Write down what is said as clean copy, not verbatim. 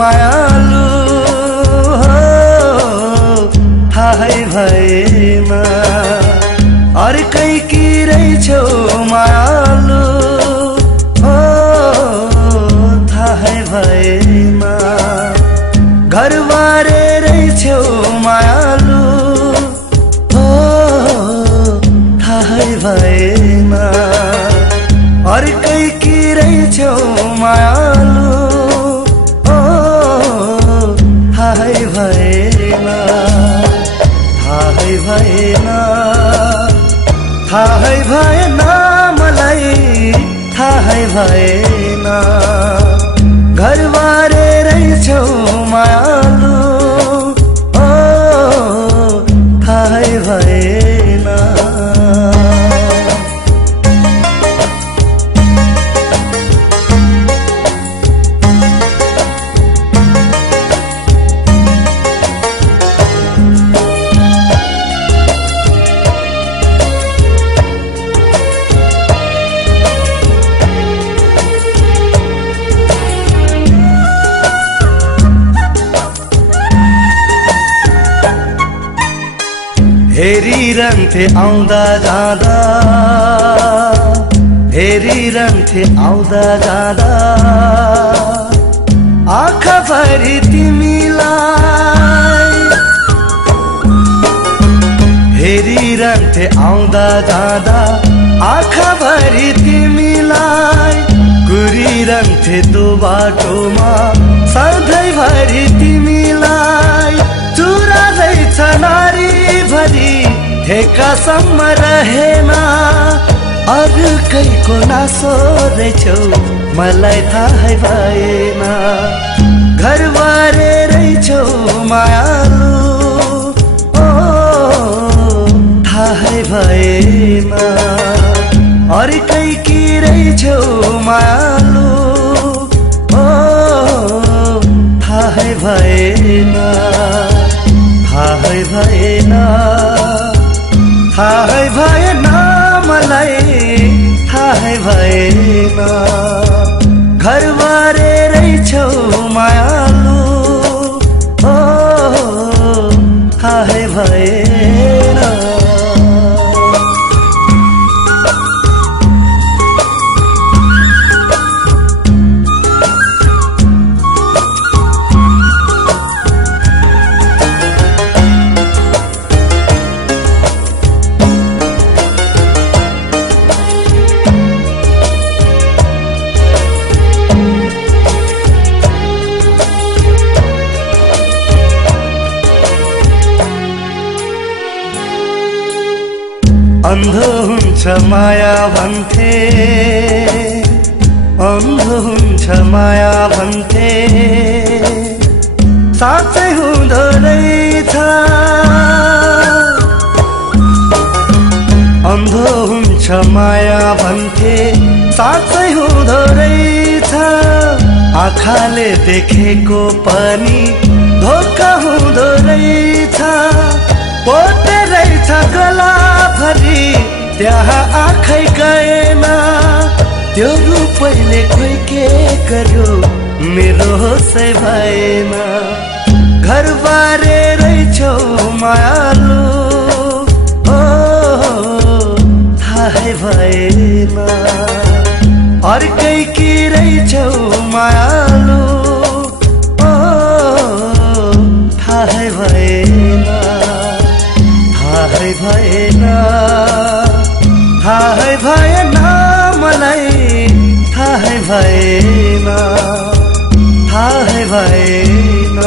मायालु थाहै भएन अर्कैकी रहेछौ मायालु थाहै भएन घरबारे रहेछौ मायालु थाहै भएन अर्कैकी रहेछौ मायालु थाहै भएन थाहै भएन थाहै भएन मलाई थाहै भएन घरबारे रहेछौ मायालु थाहै भएन हेरिरहन्थे आउँदा जाँदा हेरिरहन्थे आउँदा जाँदा आँखाभरि तिमीलाई हेरिरहन्थे आउँदा जाँदा आँखाभरि तिमीलाई घुरिरहन्थे त्यो बाटोमा सधैँभरि तिमीलाई चुरा रहेछ नारी भरी ठेकासम्म रहेन अर्कैको नासो रहेछौ मलाई थाहै भएन घरबारे रहेछौ मायालु थाहै भएन अर्कैकी रहेछौ मायालु थाहै भएन थाहै भएन थाहै भएन मलाई थाहै भएन घरबारे रहेछौ मायालु थाहै भएन अन्धो हुन्छ माया भन्थे अन्धो हुन्छ माया भन्थे साँच्चै हुँदो रहेछ अन्धो हुन्छ माया भन्थे साँच्चै हुँदो रहेछ आँखाले देखेको पनि धोका हुँदो रहेछ पोते रहेछ गलाभरि त्यहाँ आँखै गएन त्यो रूपैले खोइ के गर्यो मेरो होसै भएन घरबारे रहेछौ मायालु थाहै भएन अर्कैकी रहेछौ मायालु थाहै भएन थाहै भएन थाहै भएन मलाई थाहै भएन थाहै भएन